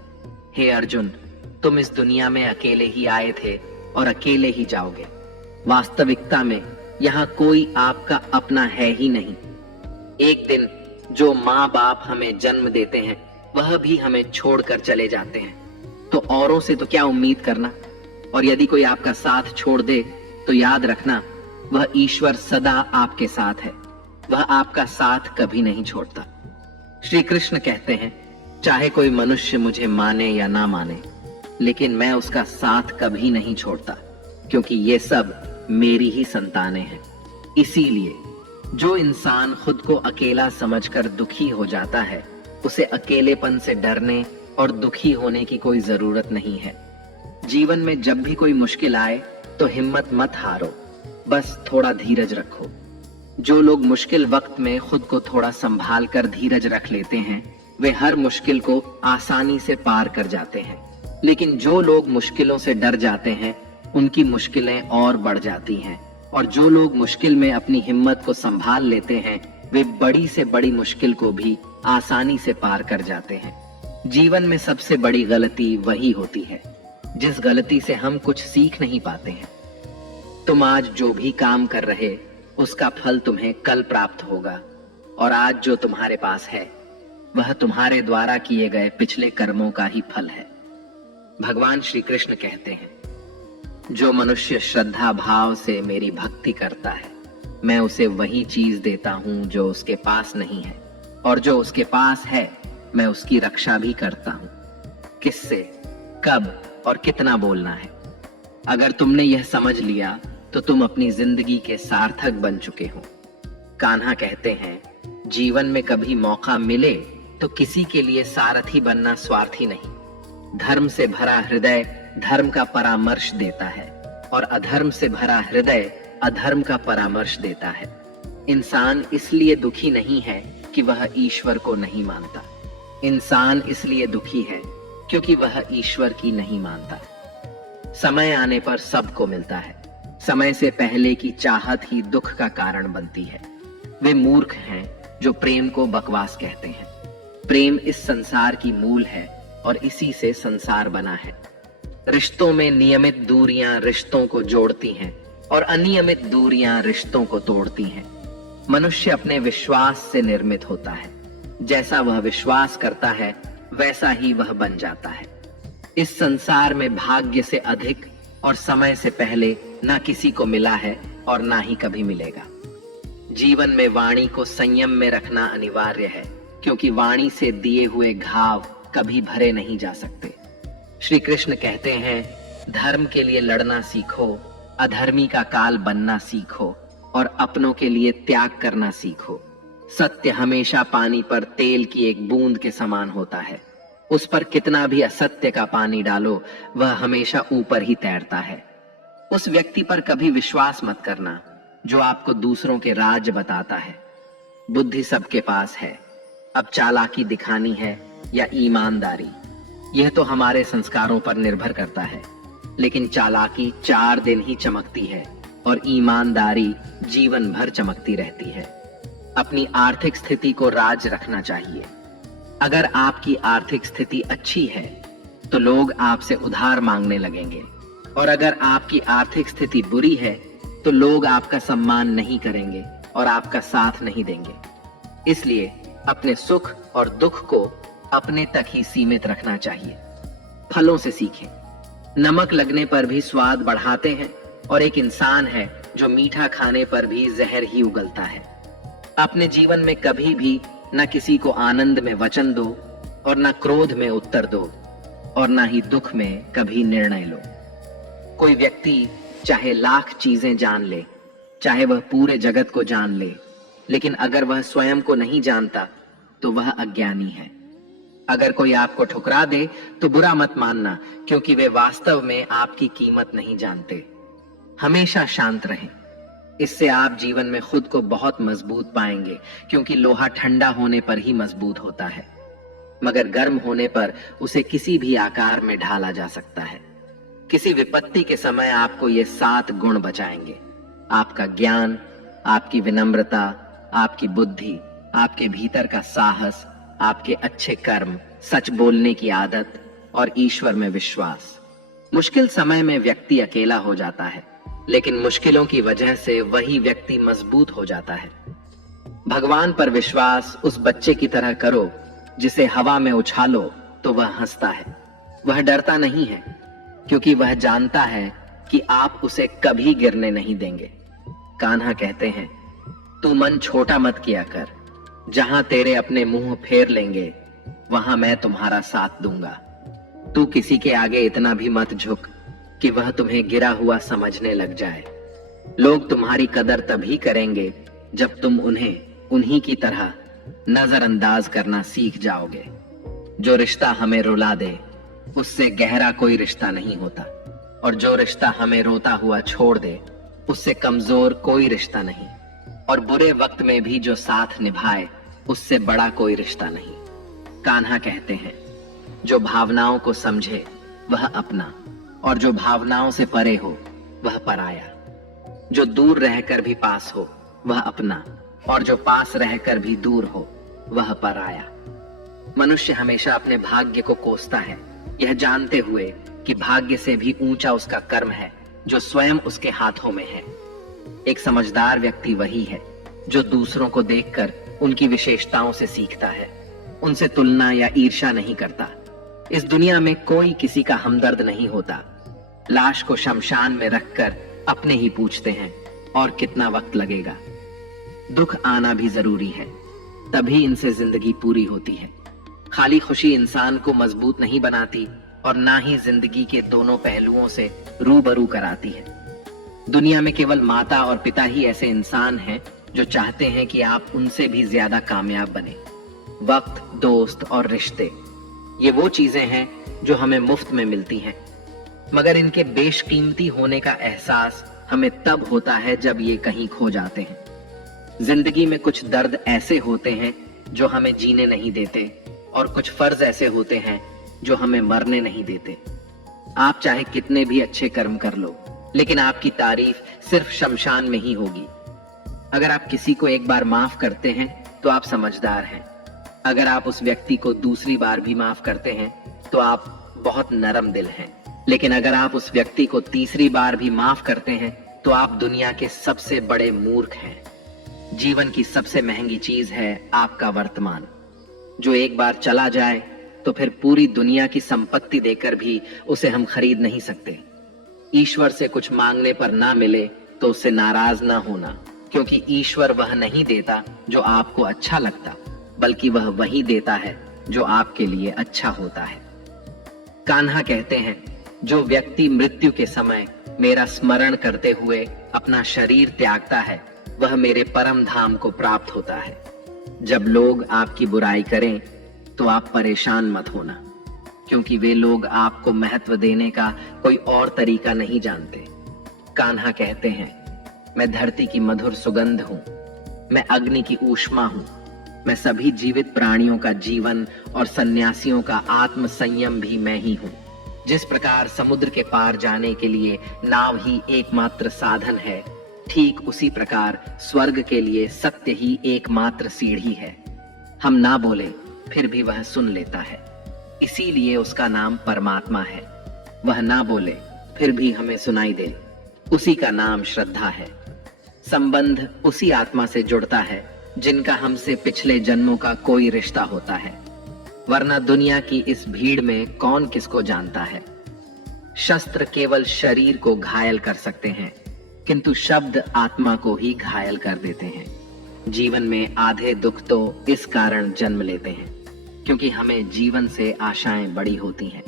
हे अर्जुन, तुम इस दुनिया में अकेले ही आए थे और अकेले ही जाओगे। वास्तविकता में यहाँ कोई आपका अपना है ही नहीं। एक दिन जो माँ बाप हमें जन्म देते हैं वह भी हमें छोड़कर चले जाते हैं, तो औरों से तो क्या उम्मीद करना। और यदि कोई आपका साथ छोड़ दे तो याद रखना, वह ईश्वर सदा आपके साथ है, वह आपका साथ कभी नहीं छोड़ता। श्री कृष्ण कहते हैं, चाहे कोई मनुष्य मुझे माने या ना माने, लेकिन मैं उसका साथ कभी नहीं छोड़ता, क्योंकि ये सब मेरी ही संतानें हैं। इसीलिए जो इंसान खुद को अकेला समझकर दुखी हो जाता है, उसे अकेलेपन से डरने और दुखी होने की कोई जरूरत नहीं है। जीवन में जब भी कोई मुश्किल आए तो हिम्मत मत हारो, बस थोड़ा धीरज रखो। जो लोग मुश्किल वक्त में खुद को थोड़ा संभाल कर धीरज रख लेते हैं, वे हर मुश्किल को आसानी से पार कर जाते हैं। लेकिन जो लोग मुश्किलों से डर जाते हैं, उनकी मुश्किलें और बढ़ जाती हैं, और जो लोग मुश्किल में अपनी हिम्मत को संभाल लेते हैं, वे बड़ी से बड़ी मुश्किल को भी आसानी से पार कर जाते हैं। जीवन में सबसे बड़ी गलती वही होती है जिस गलती से हम कुछ सीख नहीं पाते हैं। तुम आज जो भी काम कर रहे, उसका फल तुम्हें कल प्राप्त होगा, और आज जो तुम्हारे पास है वह तुम्हारे द्वारा किए गए पिछले कर्मों का ही फल है। भगवान श्री कृष्ण कहते हैं, जो मनुष्य श्रद्धा भाव से मेरी भक्ति करता है, मैं उसे वही चीज देता हूं जो उसके पास नहीं है, और जो उसके पास है मैं उसकी रक्षा भी करता हूं। किससे, कब और कितना बोलना है। अगर तुमने यह समझ लिया तो तुम अपनी जिंदगी के सार्थक बन चुके हो। कान्हा कहते हैं, जीवन में कभी मौका मिले तो किसी के लिए सारथी बनना स्वार्थी नहीं। धर्म से भरा हृदय धर्म का परामर्श देता है, और अधर्म से भरा हृदय अधर्म का परामर्श देता है। इंसान इसलिए दुखी नहीं है कि वह ईश्वर को नहीं मानता। इंसान इसलिए दुखी है क्योंकि वह ईश्वर की नहीं मानता। समय आने पर सबको मिलता है। समय से पहले की चाहत ही दुख का कारण बनती है। वे मूर्ख हैं जो प्रेम को बकवास कहते हैं। प्रेम इस संसार की मूल है और इसी से संसार बना है। रिश्तों में नियमित दूरियां रिश्तों को जोड़ती हैं और अनियमित दूरियां रिश्तों को तोड़ती हैं। मनुष्य अपने विश्वास से निर्मित होता है। जैसा वह विश्वास करता है वैसा ही वह बन जाता है। इस संसार में भाग्य से अधिक और समय से पहले ना किसी को मिला है और ना ही कभी मिलेगा। जीवन में वाणी को संयम में रखना अनिवार्य है, क्योंकि वाणी से दिए हुए घाव कभी भरे नहीं जा सकते। श्री कृष्ण कहते हैं, धर्म के लिए लड़ना सीखो, अधर्मी का काल बनना सीखो और अपनों के लिए त्याग करना सीखो। सत्य हमेशा पानी पर तेल की एक बूंद के समान होता है। उस पर कितना भी असत्य का पानी डालो, वह हमेशा ऊपर ही तैरता है। उस व्यक्ति पर कभी विश्वास मत करना जो आपको दूसरों के राज बताता है। बुद्धि सबके पास है, अब चालाकी दिखानी है या ईमानदारी, यह तो हमारे संस्कारों पर निर्भर करता है। लेकिन चालाकी 4 दिन ही चमकती है और ईमानदारी जीवन भर चमकती रहती है। अपनी आर्थिक स्थिति को राज रखना चाहिए। अगर आपकी आर्थिक स्थिति अच्छी है तो लोग आपसे उधार मांगने लगेंगे, और अगर आपकी आर्थिक स्थिति बुरी है तो लोग आपका सम्मान नहीं करेंगे और आपका साथ नहीं देंगे। इसलिए अपने सुख और दुख को अपने तक ही सीमित रखना चाहिए। फलों से सीखें। नमक लगने पर भी स्वाद बढ़ाते हैं, और एक इंसान है जो मीठा खाने पर भी जहर ही उगलता है। अपने जीवन में कभी भी न किसी को आनंद में वचन दो और न क्रोध में उत्तर दो, और न ही दुख में कभी निर्णय लो। कोई व्यक्ति चाहे लाख चीजें जान ले, चाहे वह पूरे जगत को जान ले, लेकिन अगर वह स्वयं को नहीं जानता तो वह अज्ञानी है। अगर कोई आपको ठुकरा दे तो बुरा मत मानना, क्योंकि वे वास्तव में आपकी कीमत नहीं जानते। हमेशा शांत रहें। इससे आप जीवन में खुद को बहुत मजबूत पाएंगे, क्योंकि लोहा ठंडा होने पर ही मजबूत होता है, मगर गर्म होने पर उसे किसी भी आकार में ढाला जा सकता है। किसी विपत्ति के समय आपको ये 7 गुण बचाएंगे: आपका ज्ञान, आपकी विनम्रता, आपकी बुद्धि, आपके भीतर का साहस, आपके अच्छे कर्म, सच बोलने की आदत और ईश्वर में विश्वास। मुश्किल समय में व्यक्ति अकेला हो जाता है, लेकिन मुश्किलों की वजह से वही व्यक्ति मजबूत हो जाता है। भगवान पर विश्वास उस बच्चे की तरह करो जिसे हवा में उछालो तो वह हंसता है। वह डरता नहीं है, क्योंकि वह जानता है कि आप उसे कभी गिरने नहीं देंगे। कान्हा कहते हैं, तू मन छोटा मत किया कर, जहां तेरे अपने मुंह फेर लेंगे वहां मैं तुम्हारा साथ दूंगा। तू किसी के आगे इतना भी मत झुक कि वह तुम्हें गिरा हुआ समझने लग जाए। लोग तुम्हारी कदर तभी करेंगे जब तुम उन्हें उन्हीं की तरह नजरअंदाज करना सीख जाओगे। जो रिश्ता हमें रुला दे उससे गहरा कोई रिश्ता नहीं होता, और जो रिश्ता हमें रोता हुआ छोड़ दे उससे कमजोर कोई रिश्ता नहीं, और बुरे वक्त में भी जो साथ निभाए उससे बड़ा कोई रिश्ता नहीं। कान्हा कहते हैं, जो भावनाओं को समझे वह अपना, और जो भावनाओं से परे हो वह पराया। जो दूर रहकर भी पास हो वह अपना, और जो पास रहकर भी दूर हो वह पराया। मनुष्य हमेशा अपने भाग्य को कोसता है, यह जानते हुए कि भाग्य से भी ऊंचा उसका कर्म है जो स्वयं उसके हाथों में है। एक समझदार व्यक्ति वही है जो दूसरों को देखकर उनकी विशेषताओं से सीखता है, उनसे तुलना या ईर्ष्या नहीं करता। इस दुनिया में कोई किसी का हमदर्द नहीं होता। लाश को शमशान में रखकर अपने ही पूछते हैं, और कितना वक्त लगेगा। दुख आना भी जरूरी है, तभी इनसे जिंदगी पूरी होती है। खाली खुशी इंसान को मजबूत नहीं बनाती, और ना ही जिंदगी के दोनों पहलुओं से रूबरू कराती है। दुनिया में केवल माता और पिता ही ऐसे इंसान हैं जो चाहते हैं कि आप उनसे भी ज्यादा कामयाब बने। वक्त, दोस्त और रिश्ते, ये वो चीजें हैं जो हमें मुफ्त में मिलती हैं, मगर इनके बेशकीमती होने का एहसास हमें तब होता है जब ये कहीं खो जाते हैं। जिंदगी में कुछ दर्द ऐसे होते हैं जो हमें जीने नहीं देते, और कुछ फर्ज ऐसे होते हैं जो हमें मरने नहीं देते। आप चाहे कितने भी अच्छे कर्म कर लो, लेकिन आपकी तारीफ सिर्फ शमशान में ही होगी। अगर आप किसी को एक बार माफ करते हैं तो आप समझदार हैं। अगर आप उस व्यक्ति को दूसरी बार भी माफ करते हैं तो आप बहुत नरम दिल हैं। लेकिन अगर आप उस व्यक्ति को तीसरी बार भी माफ करते हैं तो आप दुनिया के सबसे बड़े मूर्ख हैं। जीवन की सबसे महंगी चीज है आपका वर्तमान, जो एक बार चला जाए तो तो फिर पूरी दुनिया की संपत्ति देकर भी उसे हम खरीद नहीं सकते। ईश्वर से कुछ मांगने पर ना मिले तो उससे नाराज ना होना, क्योंकि ईश्वर वह नहीं देता जो आपको अच्छा लगता, बल्कि वह वही देता है जो आपके लिए अच्छा होता है। कान्हा कहते हैं, जो व्यक्ति मृत्यु के समय मेरा स्मरण करते हुए अपना शरीर त्यागता है, वह मेरे परम धाम को प्राप्त होता है। जब लोग आपकी बुराई करें तो आप परेशान मत होना, क्योंकि वे लोग आपको महत्व देने का कोई और तरीका नहीं जानते। कान्हा कहते हैं, मैं धरती की मधुर सुगंध हूं, मैं अग्नि की ऊष्मा हूं, मैं सभी जीवित प्राणियों का जीवन और सन्यासियों का आत्म संयम भी मैं ही हूं। जिस प्रकार समुद्र के पार जाने के लिए नाव ही एकमात्र साधन है, ठीक उसी प्रकार स्वर्ग के लिए सत्य ही एकमात्र सीढ़ी है। हम ना बोले फिर भी वह सुन लेता है, इसीलिए उसका नाम परमात्मा है। वह ना बोले फिर भी हमें सुनाई दे, उसी का नाम श्रद्धा है। संबंध उसी आत्मा से जुड़ता है जिनका हमसे पिछले जन्मों का कोई रिश्ता होता है, वरना दुनिया की इस भीड़ में कौन किसको जानता है। शस्त्र केवल शरीर को घायल कर सकते हैं, किंतु शब्द आत्मा को ही घायल कर देते हैं। जीवन में आधे दुख तो इस कारण जन्म लेते हैं क्योंकि हमें जीवन से आशाएं बड़ी होती हैं।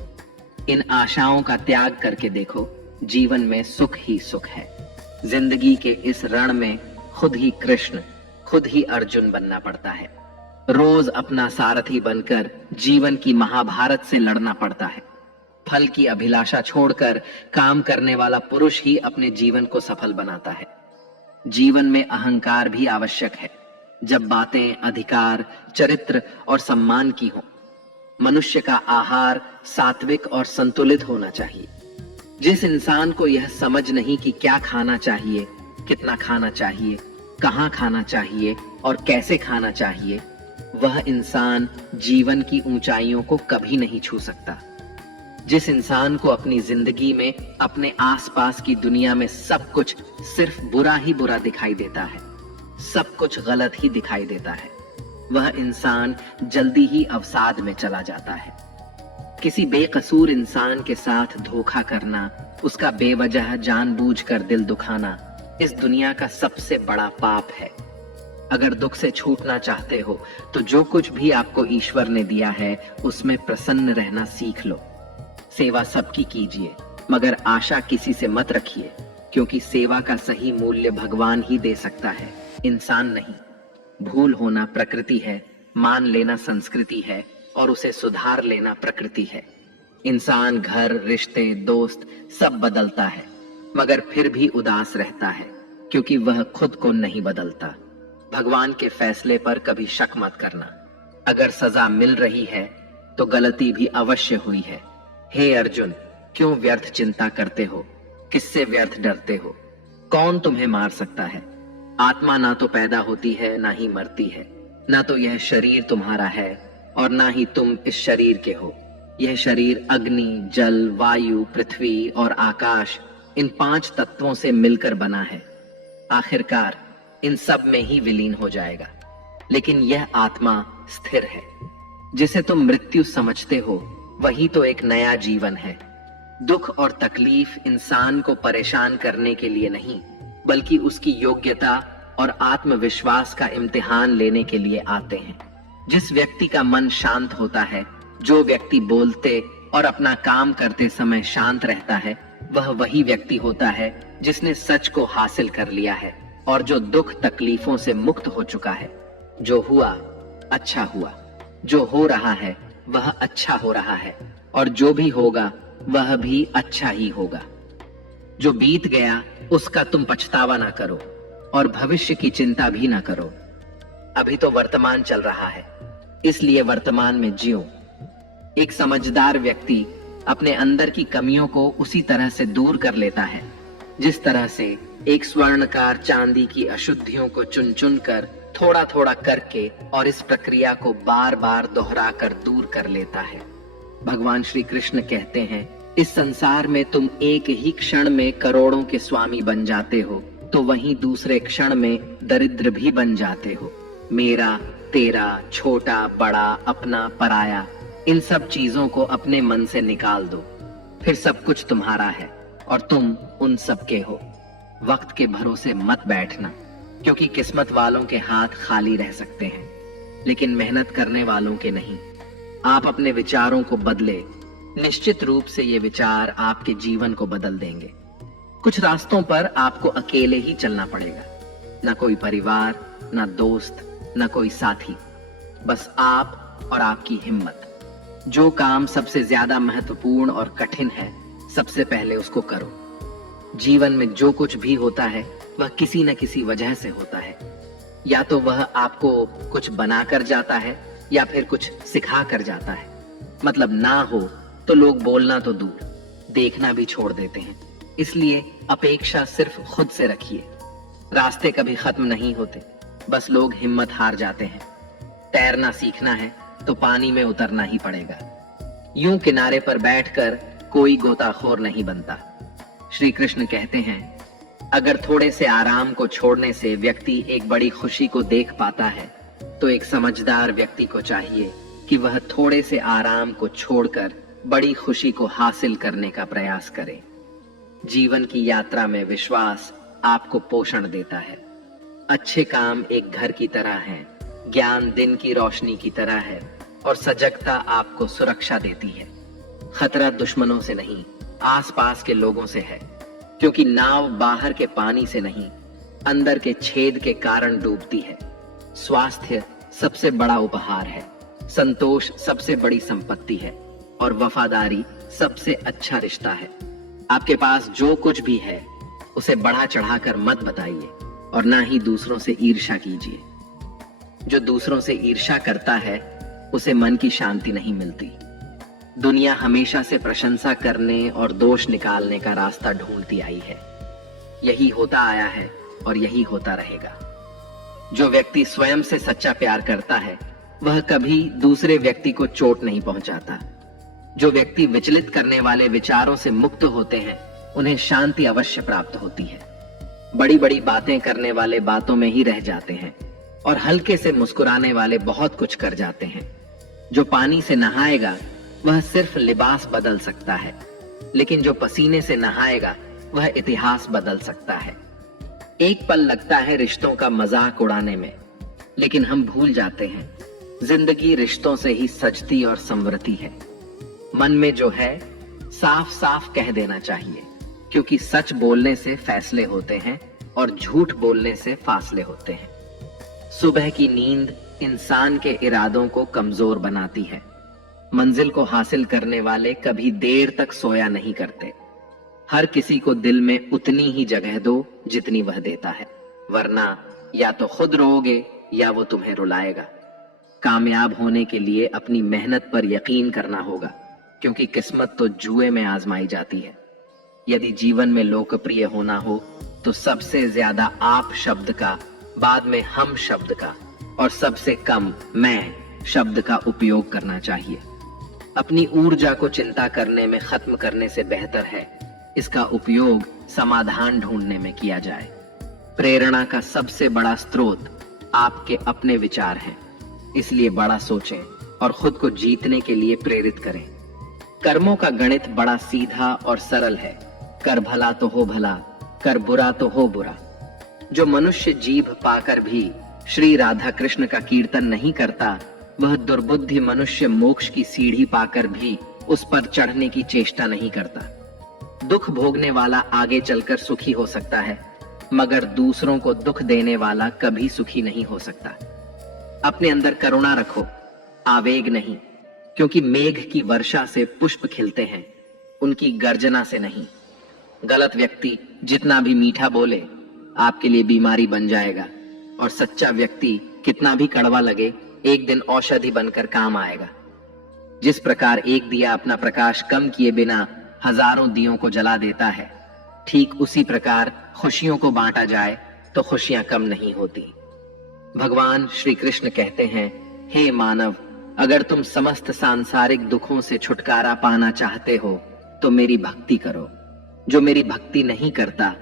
इन आशाओं का त्याग करके देखो, जीवन में सुख ही सुख है। जिंदगी के इस रण में खुद ही कृष्ण, खुद ही अर्जुन बनना पड़ता है। रोज अपना सारथी बनकर जीवन की महाभारत से लड़ना पड़ता है। फल की अभिलाषा छोड़कर काम करने वाला पुरुष ही अपने जीवन को सफल बनाता है। जीवन में अहंकार भी आवश्यक है, जब बातें अधिकार, चरित्र और सम्मान की हों। मनुष्य का आहार सात्विक और संतुलित होना चाहिए। जिस इंसान को यह समझ नहीं कि क्या खाना चाहिए, कितना खाना चाहिए, कहाँ खाना चाहिए और कैसे खाना चाहिए, वह इंसान जीवन की ऊंचाइयों को कभी नहीं छू सकता। जिस इंसान को अपनी जिंदगी में, अपने आसपास की दुनिया में सब कुछ सिर्फ बुरा ही बुरा दिखाई देता है, सब कुछ गलत ही दिखाई देता है, वह इंसान जल्दी ही अवसाद में चला जाता है। किसी बेकसूर इंसान के साथ धोखा करना, उसका बेवजह जानबूझकर दिल दुखाना इस दुनिया का सबसे बड़ा पाप है। अगर दुख से छूटना चाहते हो तो जो कुछ भी आपको ईश्वर ने दिया है उसमें प्रसन्न रहना सीख लो। सेवा सबकी कीजिए, मगर आशा किसी से मत रखिए, क्योंकि सेवा का सही मूल्य भगवान ही दे सकता है, इंसान नहीं। भूल होना प्रकृति है, मान लेना संस्कृति है और उसे सुधार लेना प्रकृति है। इंसान घर, रिश्ते, दोस्त सब बदलता है, मगर फिर भी उदास रहता है, क्योंकि वह खुद को नहीं बदलता। भगवान के फैसले पर कभी शक मत करना। अगर सजा मिल रही है तो गलती भी अवश्य हुई है। हे अर्जुन, क्यों व्यर्थ चिंता करते हो? किससे व्यर्थ डरते हो? कौन तुम्हें मार सकता है? आत्मा ना तो पैदा होती है, ना ही मरती है। ना तो यह शरीर तुम्हारा है और ना ही तुम इस शरीर के हो। यह शरीर अग्नि, जल, वायु, पृथ्वी और आकाश, इन 5 तत्वों से मिलकर बना है। आखिरकार इन सब में ही विलीन हो जाएगा। लेकिन यह आत्मा स्थिर है। जिसे तुम मृत्यु समझते हो वही तो एक नया जीवन है। दुख और तकलीफ इंसान को परेशान करने के लिए नहीं, बल्कि उसकी योग्यता और आत्मविश्वास का इम्तिहान लेने के लिए आते हैं। जिस व्यक्ति का मन शांत होता है, जो व्यक्ति बोलते और अपना काम करते समय शांत रहता है, वह वही व्यक्ति होता है जिसने सच को हासिल कर लिया है और जो दुख तकलीफों से मुक्त हो चुका है। जो हुआ अच्छा हुआ, जो हो रहा है वह अच्छा हो रहा है और जो भी होगा वह भी अच्छा ही होगा। जो बीत गया उसका तुम पछतावा ना करो और भविष्य की चिंता भी ना करो। अभी तो वर्तमान चल रहा है, इसलिए वर्तमान में जियो। एक समझदार व्यक्ति अपने अंदर की कमियों को उसी तरह से दूर कर लेता है जिस तरह से एक स्वर्णकार चांदी की अशुद्धियों को चुन चुन कर थोड़ा थोड़ा करके और इस प्रक्रिया को बार बार दोहरा कर दूर कर लेता है। भगवान श्री कृष्ण कहते हैं, इस संसार में तुम एक ही क्षण में करोड़ों के स्वामी बन जाते हो, तो वहीं दूसरे क्षण में दरिद्र भी बन जाते हो। मेरा, तेरा, छोटा, बड़ा, अपना, पराया, इन सब चीजों को अपने मन से निकाल दो, फिर सब कुछ तुम्हारा है और तुम उन सब के हो। वक्त के भरोसे मत बैठना, क्योंकि किस्मत वालों के हाथ खाली रह सकते हैं, लेकिन मेहनत करने वालों के नहीं। आप अपने विचारों को बदले, निश्चित रूप से ये विचार आपके जीवन को बदल देंगे। कुछ रास्तों पर आपको अकेले ही चलना पड़ेगा, ना कोई परिवार, ना दोस्त, ना कोई साथी, बस आप और आपकी हिम्मत। जो काम सबसे ज्यादा महत्वपूर्ण और कठिन है, सबसे पहले उसको करो। जीवन में जो कुछ भी होता है वह किसी न किसी वजह से होता है। या तो वह आपको कुछ बनाकर जाता है या फिर कुछ सिखा कर जाता है। मतलब ना हो तो लोग बोलना तो दूर, देखना भी छोड़ देते हैं। इसलिए अपेक्षा सिर्फ खुद से रखिए। रास्ते कभी खत्म नहीं होते, बस लोग हिम्मत हार जाते हैं। तैरना सीखना है तो पानी में उतरना ही पड़ेगा। यूं किनारे पर बैठकर कोई गोताखोर नहीं बनता। श्री कृष्ण कहते हैं, अगर थोड़े से आराम को छोड़ने से व्यक्ति एक बड़ी खुशी को देख पाता है, तो एक समझदार व्यक्ति को चाहिए कि वह थोड़े से आराम को छोड़कर बड़ी खुशी को हासिल करने का प्रयास करे। जीवन की यात्रा में विश्वास आपको पोषण देता है। अच्छे काम एक घर की तरह हैं, ज्ञान दिन की रोशनी की तरह है और सजगता आपको सुरक्षा देती है। खतरा दुश्मनों से नहीं, आसपास के लोगों से है, क्योंकि नाव बाहर के पानी से नहीं, अंदर के छेद के कारण डूबती है। स्वास्थ्य सबसे बड़ा उपहार है, संतोष सबसे बड़ी संपत्ति है और वफादारी सबसे अच्छा रिश्ता है। आपके पास जो कुछ भी है उसे बढ़ा चढ़ाकर मत बताइए और ना ही दूसरों से ईर्ष्या कीजिए। जो दूसरों से ईर्ष्या करता है उसे मन की शांति नहीं मिलती। दुनिया हमेशा से प्रशंसा करने और दोष निकालने का रास्ता ढूंढती आई है। यही होता आया है और यही होता रहेगा। जो व्यक्ति स्वयं से सच्चा प्यार करता है वह कभी दूसरे व्यक्ति को चोट नहीं पहुंचाता। जो व्यक्ति विचलित करने वाले विचारों से मुक्त होते हैं उन्हें शांति अवश्य प्राप्त होती है। बड़ी बड़ी बातें करने वाले बातों में ही रह जाते हैं और हल्के से मुस्कुराने वाले बहुत कुछ कर जाते हैं। जो पानी से नहाएगा वह सिर्फ लिबास बदल सकता है, लेकिन जो पसीने से नहाएगा वह इतिहास बदल सकता है। एक पल लगता है रिश्तों का मजाक उड़ाने में, लेकिन हम भूल जाते हैं जिंदगी रिश्तों से ही सजती और संवरती है। मन में जो है साफ साफ कह देना चाहिए, क्योंकि सच बोलने से फैसले होते हैं और झूठ बोलने से फासले होते हैं। सुबह की नींद इंसान के इरादों को कमजोर बनाती है। मंजिल को हासिल करने वाले कभी देर तक सोया नहीं करते। हर किसी को दिल में उतनी ही जगह दो जितनी वह देता है, वरना या तो खुद रोओगे या वो तुम्हें रुलाएगा। कामयाब होने के लिए अपनी मेहनत पर यकीन करना होगा, क्योंकि किस्मत तो जुए में आजमाई जाती है। यदि जीवन में लोकप्रिय होना हो तो सबसे ज्यादा आप शब्द का, बाद में हम शब्द का और सबसे कम मैं शब्द का उपयोग करना चाहिए। अपनी ऊर्जा को चिंता करने में खत्म करने से बेहतर है इसका उपयोग समाधान ढूंढने में किया जाए। प्रेरणा का सबसे बड़ा स्रोत आपके अपने विचार हैं, इसलिए बड़ा सोचें और खुद को जीतने के लिए प्रेरित करें। कर्मों का गणित बड़ा सीधा और सरल है। कर भला तो हो भला, कर बुरा तो हो बुरा। जो मनुष्य जीभ पाकर भी श्री राधा कृष्ण का कीर्तन नहीं करता, वह दुर्बुद्धि मनुष्य मोक्ष की सीढ़ी पाकर भी उस पर चढ़ने की चेष्टा नहीं करता। दुख भोगने वाला आगे चलकर सुखी हो सकता है, मगर दूसरों को दुख देने वाला कभी सुखी नहीं हो सकता। अपने अंदर करुणा रखो, आवेग नहीं, क्योंकि मेघ की वर्षा से पुष्प खिलते हैं, उनकी गर्जना से नहीं। गलत व्यक्ति जितना भी मीठा बोले आपके लिए बीमारी बन जाएगा, और सच्चा व्यक्ति कितना भी कड़वा लगे एक दिन औषधि बनकर काम आएगा। जिस प्रकार एक दिया अपना प्रकाश कम किए बिना हजारों दियों को जला देता है, ठीक उसी प्रकार खुशियों को बांटा जाए तो खुशियां कम नहीं होती। भगवान श्री कृष्ण कहते हैं, हे मानव, अगर तुम समस्त सांसारिक दुखों से छुटकारा पाना चाहते हो तो मेरी भक्ति करो। जो मेरी भक्ति नहीं करता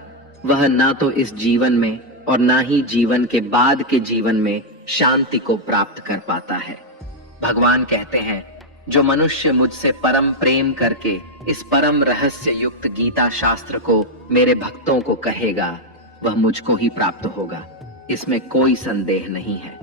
वह ना तो इस जीवन में और ना ही जीवन के बाद के जीवन में शांति को प्राप्त कर पाता है। भगवान कहते हैं, जो मनुष्य मुझसे परम प्रेम करके इस परम रहस्य युक्त गीता शास्त्र को मेरे भक्तों को कहेगा, वह मुझको ही प्राप्त होगा, इसमें कोई संदेह नहीं है।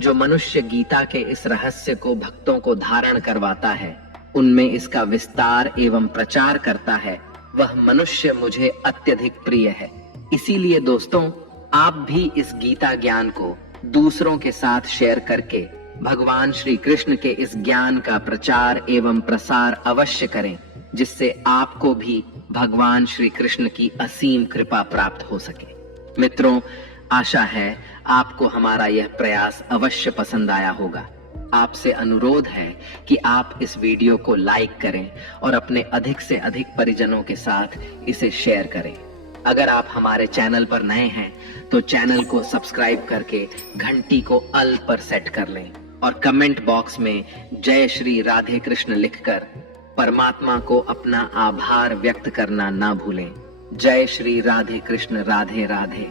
जो मनुष्य गीता के इस रहस्य को भक्तों को धारण करवाता है, उनमें इसका विस्तार एवं प्रचार करता है, वह मनुष्य मुझे अत्यधिक प्रिय है। इसीलिए दोस्तों, आप भी इस गीता ज्ञान को दूसरों के साथ शेयर करके भगवान श्री कृष्ण के इस ज्ञान का प्रचार एवं प्रसार अवश्य करें, जिससे आपको भी भगवान श्री कृष्ण की असीम कृपा प्राप्त हो सके। मित्रों, आशा है आपको हमारा यह प्रयास अवश्य पसंद आया होगा। आपसे अनुरोध है कि आप इस वीडियो को लाइक करें और अपने अधिक से अधिक परिजनों के साथ इसे शेयर करें। अगर आप हमारे चैनल पर नए हैं तो चैनल को सब्सक्राइब करके घंटी को अल पर सेट कर लें और कमेंट बॉक्स में जय श्री राधे कृष्ण लिखकर परमात्मा को अपना आभार व्यक्त करना ना भूलें। जय श्री राधे कृष्ण, राधे राधे।